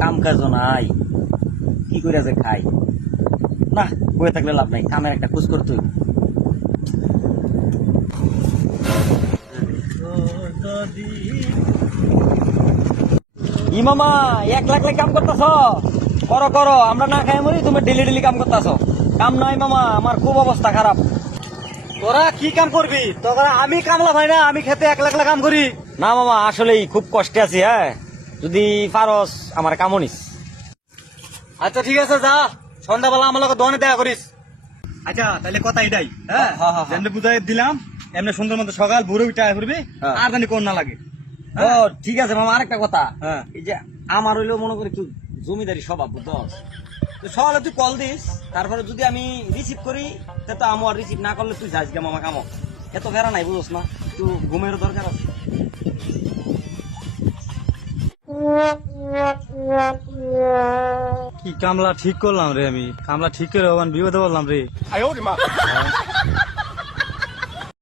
কাম কাজও নাই, কি করে যে খাই। না, বয়ে থাকলে লাভ নাই, কামের একটা খোঁজ করতে হইব। ই মামা, এক লাখ লাখ কাম করতেছ? করো করো, আমরা না খাই মরি, তুমি ডেলি ডেলি কাম করতেছ। কাম নাই মামা, আমার খুব অবস্থা খারাপ। তোরা কি কাম করবি? তোরা আমি কামলা ভাই না, আমি খেতে 1 লাখ কাম করি। না মামা, আসলেই খুব কষ্টে আছি। হ্যাঁ, যদি পারস আমার কামও নিস। আচ্ছা ঠিক আছে, যা সন্ধ্যাবেলা আমার লোক দোকানে দেখা করিস। আচ্ছা তাহলে কথা এটাই, হ্যাঁ হ্যাঁ, হ্যাঁ, হ্যাঁ। যেমনি বুঝাই দিলাম এমনি সুন্দর মতো সকাল ভোরে উঠে আয় করবি, হ্যাঁ। আর জানি কোন না লাগে। ও ঠিক আছে মামা, আরেকটা কথা। হ্যাঁ। এই যে আমার হইলেও মনে করি একটু জমিদারি স্বভাব, বুঝছস? তো সকালে তুই কল দিস, তারপরে যদি আমি রিসিভ করি তা তো আমার রিসিভ না করলে তুই যাস গে মামা কামো। এত ফেরা নাই, বুঝছ না? একটু ঘুমেরও দরকার আছে। কি কামলা ঠিক করলাম রে, আমি কামলা ঠিক করে বিপদে বললাম রে।